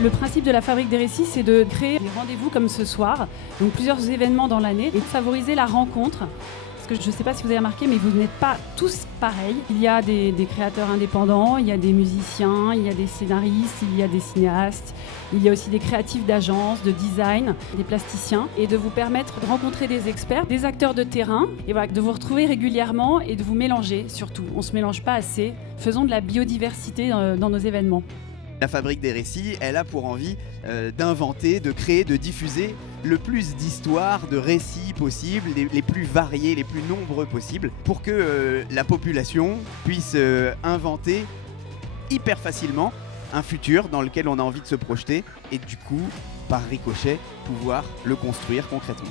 Le principe de la Fabrique des Récits, c'est de créer des rendez-vous comme ce soir, donc plusieurs événements dans l'année, et de favoriser la rencontre. Parce que je ne sais pas si vous avez remarqué, mais vous n'êtes pas tous pareils. Il y a des créateurs indépendants, il y a des musiciens, il y a des scénaristes, il y a des cinéastes, il y a aussi des créatifs d'agence, de design, des plasticiens, et de vous permettre de rencontrer des experts, des acteurs de terrain, et voilà, de vous retrouver régulièrement et de vous mélanger surtout. On ne se mélange pas assez. Faisons de la biodiversité dans nos événements. La Fabrique des Récits, elle a pour envie d'inventer, de créer, de diffuser le plus d'histoires, de récits possibles, les plus variés, les plus nombreux possibles, pour que la population puisse inventer hyper facilement un futur dans lequel on a envie de se projeter et du coup, par ricochet, pouvoir le construire concrètement.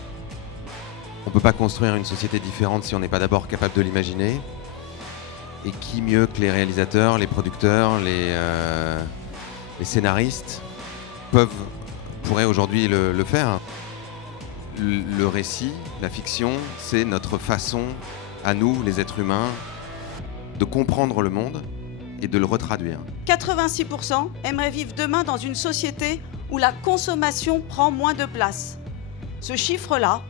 On ne peut pas construire une société différente si on n'est pas d'abord capable de l'imaginer. Et qui mieux que les réalisateurs, les producteurs, les scénaristes pourraient aujourd'hui le faire. Le récit, la fiction, c'est notre façon, à nous, les êtres humains, de comprendre le monde et de le retraduire. 86% aimeraient vivre demain dans une société où la consommation prend moins de place. Ce chiffre-là,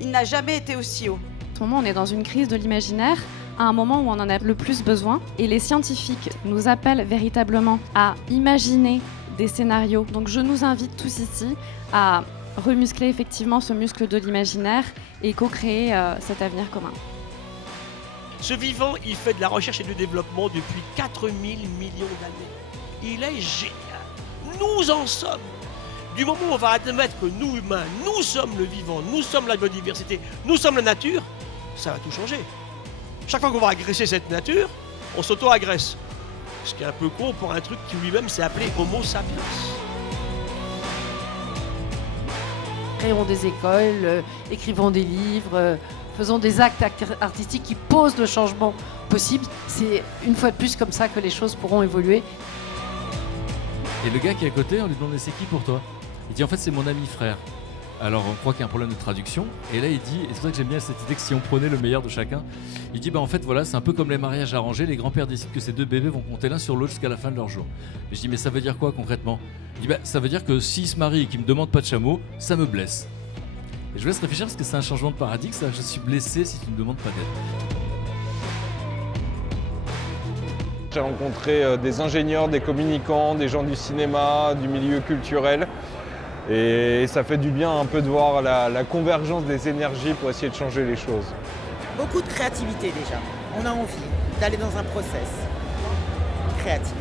il n'a jamais été aussi haut. En ce moment, on est dans une crise de l'imaginaire, à un moment où on en a le plus besoin. Et les scientifiques nous appellent véritablement à imaginer des scénarios. Donc je nous invite tous ici à remuscler effectivement ce muscle de l'imaginaire et co-créer cet avenir commun. Ce vivant, il fait de la recherche et du développement depuis 4000 millions d'années. Il est génial. Nous en sommes. Du moment où on va admettre que nous, humains, nous sommes le vivant, nous sommes la biodiversité, nous sommes la nature, ça va tout changer. Chaque fois qu'on va agresser cette nature, on s'auto-agresse. Ce qui est un peu con pour un truc qui lui-même s'est appelé Homo sapiens. Créons des écoles, écrivons des livres, faisons des actes artistiques qui posent le changement possible. C'est une fois de plus comme ça que les choses pourront évoluer. Et le gars qui est à côté, on lui demande c'est qui pour toi? Il dit en fait c'est mon ami frère. Alors on croit qu'il y a un problème de traduction, et là il dit, et c'est pour ça que j'aime bien cette idée que si on prenait le meilleur de chacun, il dit en fait voilà, c'est un peu comme les mariages arrangés, les grands-pères décident que ces deux bébés vont compter l'un sur l'autre jusqu'à la fin de leur jour. Et je dis mais ça veut dire quoi concrètement? Il dit ça veut dire que s'ils se marient et qu'ils me demandent pas de chameau, ça me blesse. Et je vous laisse réfléchir parce que c'est un changement de paradigme, ça, je suis blessé si tu me demandes pas d'aide. J'ai rencontré des ingénieurs, des communicants, des gens du cinéma, du milieu culturel. Et ça fait du bien un peu de voir la convergence des énergies pour essayer de changer les choses. Beaucoup de créativité déjà. On a envie d'aller dans un process créatif.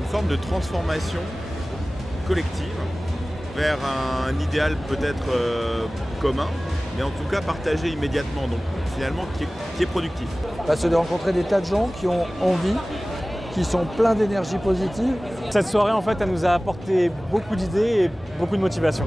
Une forme de transformation collective vers un idéal peut-être commun, mais en tout cas partagé immédiatement, donc finalement qui est productif. C'est de rencontrer des tas de gens qui ont envie, qui sont pleins d'énergie positive. Cette soirée, en fait, elle nous a apporté beaucoup d'idées et beaucoup de motivation.